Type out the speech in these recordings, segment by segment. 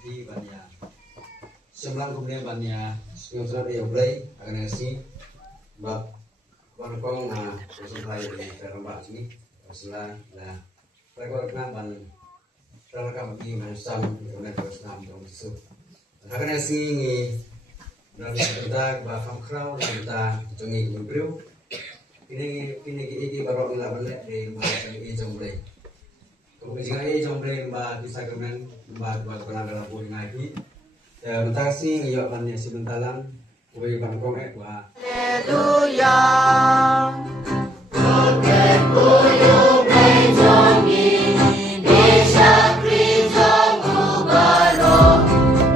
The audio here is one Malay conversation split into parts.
di banyak sembilan kemudian banyak yang sudah diobrol akan nasi bab barangkong na sesuai di terembak sini setelah lah rekor ban terangkap di masam kemudian terus nam dong itu akan nasi ni dalam kita bahkan kerau dan kita cengi berburu ini baru bila balik di rumah ini jomble kemudian jika jomble mbak bisa kemudian mbak buat dalam pun lagi terima kasih ngiyok banyak sebentalan kue bangkong wah Haleluya. Kekuyung menjongi Nisha Krijong Ubaro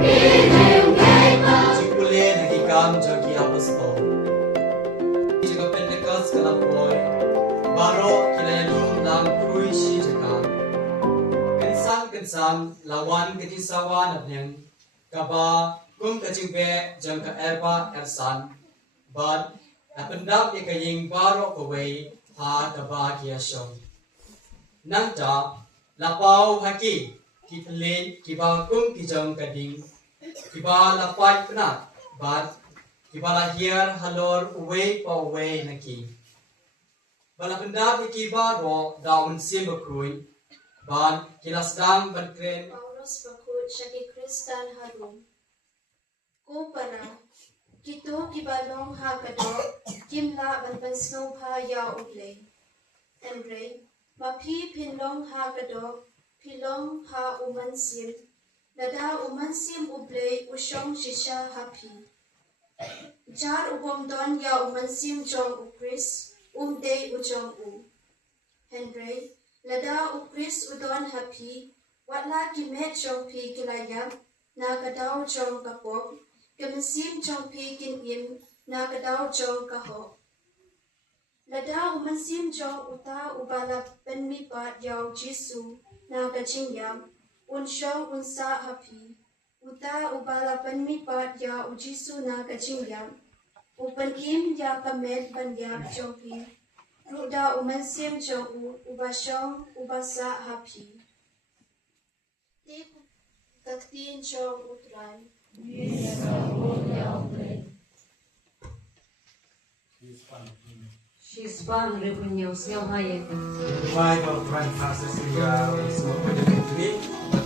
Pilim Gaiman Cikule nakikam jogi apostol Jika Pentecost kalapoy Baro kilayalum ng kruisi jika Kensam lawan ketisawan at niyang Kaba kung kajingbe jang ka erba ersan But napendap ikaying baro kaway ha kaba kiyasyong Nanta lapaw haki Kitlin kiba kung kijong kading Kiba lapay penat But kiba lahir halor uway pa uway naki Balapendap ikiba ro daun simbakruy Ban kilasdang bankren Paulus bakut syaki Kristan harum. Ko para kito kibalong ha kadok kimla ban pansngong ha ya uble. Andre mapi pinlong ha kadok pilong ha umansim. Nada umansim uble usyong shisha hapi. Jar ubomdon ya umansim jong ukris umde ujong Andre lada ukris udon hapi watla kimet jong pi kilayam na kadaw jong kapok kemesim jong pi kinim na kadaw jong kahok lada umansim jong uta ubala penmipat yaw jisu na kajingyam unsyong unsa hapi uta ubala penmipat yaw jisu na kajingyam upanim ya pamed banyam jong pi Ruda umansim jong ubasyong ubasa hapi. Tip kaktin jong utran. Shispan repunyau siang haye. Why about trying process semua project ini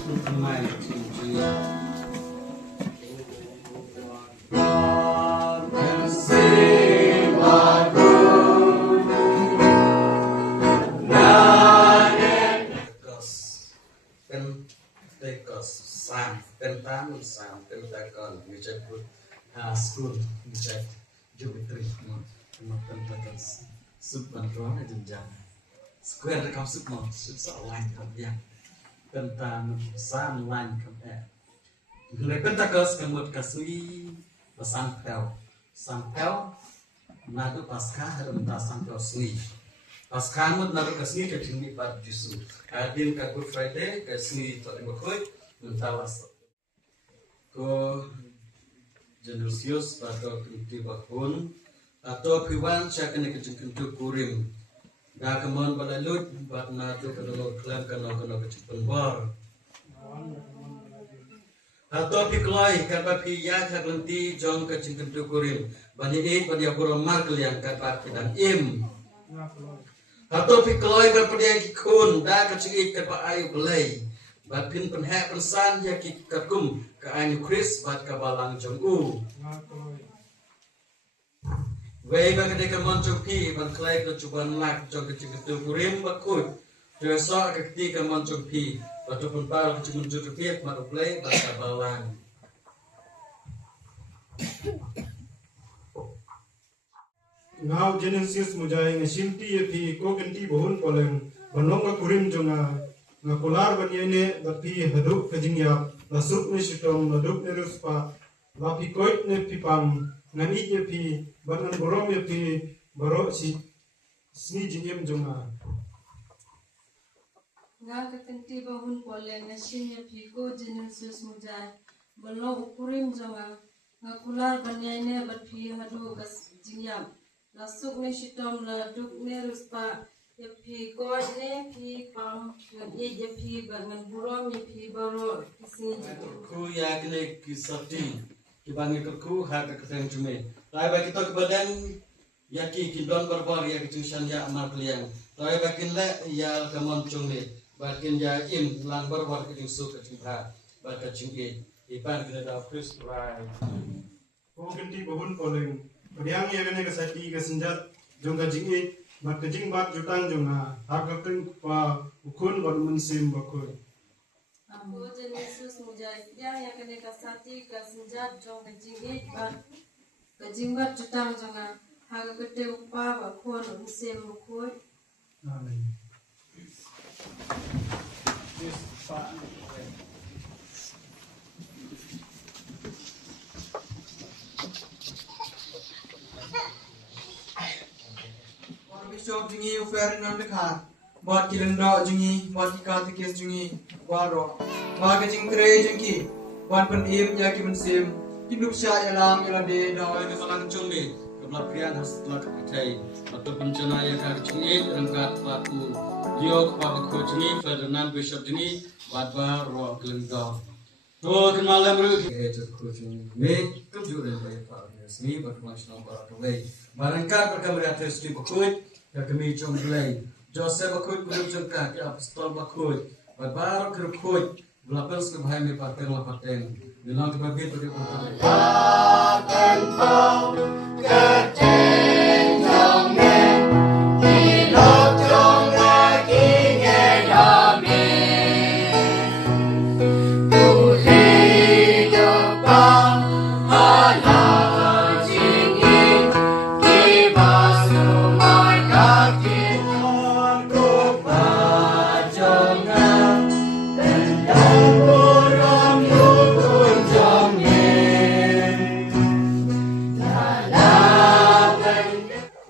untuk main Sam Pentagon Richard Wood School Richard Geometry Pentagon Subbantuan jenjang Square rekam submon seolah kemudian Pentagon Sam line kemudian Mulai Pentagon kemudian kasui Sampel Nadu pasca Renta sampel sui Pasca mud nadu kasui Kecini pada justru Adin ke Good Friday Kasui tak dimakoi Mentawas ko Jenusius atau Kristi Bakun atau Piwan saya kena kejengkentu kurim dah kemon balalut bat natu kedolok klan kena kejengken bar atau piklai kata piya kaglenti jong kejengkentu kurim banyak banyak buromar kalian kata dan im atau piklai berpediang kikun dah kejengik kata ayu belai bat pin penhek pensan ya kikakum ke ayu kris bat kabalang jong Wei bagade kamon chopi ban klai ko chuban lak jong ke tu kurim bakut dosa ke ti kamon chopi batu pun par ke chumun chopi mat play bat kabalang Now Genesis mujai ngesinti yepi ko kenti bohun polem banong ka kurim jonga ngakular banyene bapi haduk kejingya lasuk ne sitom naduk ne ruspa bapi koit ne pipam ngani yepi banan borom yepi baro si sni jingem jonga Nga kakenti bahun polem ngesin yepi ko Genesis mujai banong ukurim jonga ngakular banyene bapi haduk kejingya lasuk ne sitom naduk ne ruspa ya phi ko ne phi pam ngan ye ya phi ba ngan burom ya phi baro kisni Ku ya kene kisati kibangi ku ha ka keteng jume. Tai ba kita kebadan ya ki kidon barbar ya kitushan ya amal kliang. Tai ba kin le ya kamon chungle. Bakin ya im lang barbar kitu ka jumpa. Ba ka jumge. Ipan kita da Christ right. Ko ganti bahun poleng. Padiang ya kene kasati kasenjat jong ka jingi bat ka jing bat jutang jong na har ka teng pa ukun ban munsim bakun. Ko Yesus mujai ya kene kasati kasenjat jong kajingi ba kajingbat jutang jonga haga kete upa ba kon unsem ko Amin. Bishop jungi ufer nan dekha bot kilendo jungi bot katekis jungi waro ma kajing tre jungi bot pen im ya ki sim hidup sya yalam yalade da Kau ini malang cungli. Kepala priang harus telah kepakai. Atau bencana ya kar cungi rengkat pelaku. Dia kepada kucing Ferdinand Bishop ini batba roh gelengga. To kenal lemru. Itu kucing. Me kejur yang baik pak. Sini berkelanjutan para tulai. Barangkali perkara atas di bakut. Ya kami cungli. Joseph bakut belum cengkak. Ya apostol bakut. Batba kerukut. Belapan sebahaya me paten lapaten. Bilang kebabit bagi pertama. Akan kau keteng jongen, hidup jong lagi ngedamin. Tu hidupan halang jingin, dibasumai kaki ku pajongan, tendang burung yukun jongen.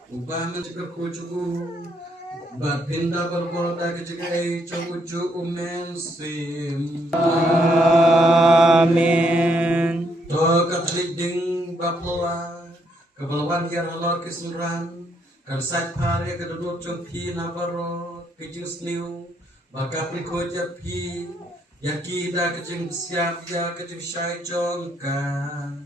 Ubah mencegah kucuku Berpindah berborodak kejegai Cukucu umensim Amin. To katlik ding bapla Kebalawan yang halor kesuran Kan sak pari keduduk jompi nabarot Kejing sniu Baka prikoja pi Yakida kejing siap ya kejing syai jongkan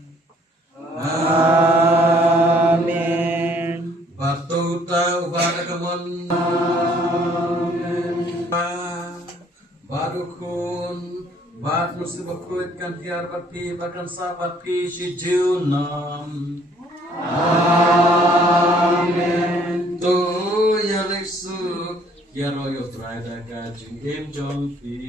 Amin. Batu tahu pada kemon Badukun Bad musim bakut kan tiar bati Bahkan sahabat pi si junam Amin Tu ya leksu Ya royo trada kajing im jompi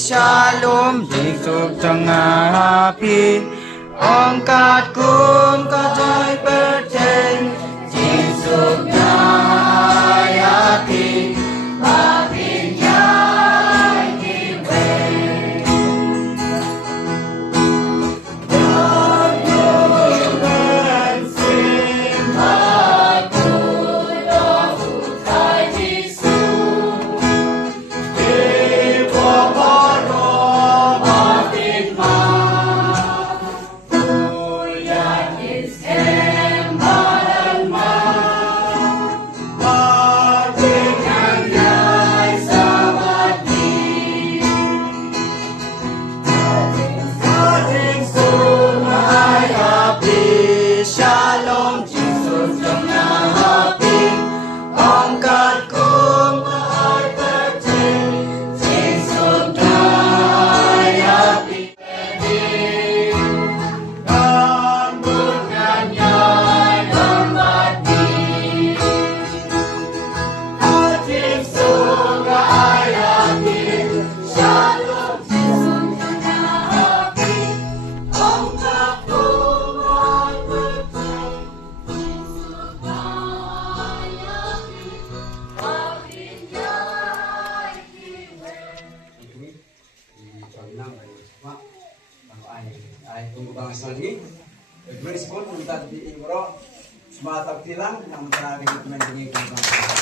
Shalom hidup tengah api angkat kun kajai perceng Yesusnya hayati baginya diwe dan simbatu dohu kai Yesus Shalom Jesus tengah api angkat kum bahar kecil Jesus daya api dan lagi. Grace pun minta di Imro semata tilang yang mengenai dengan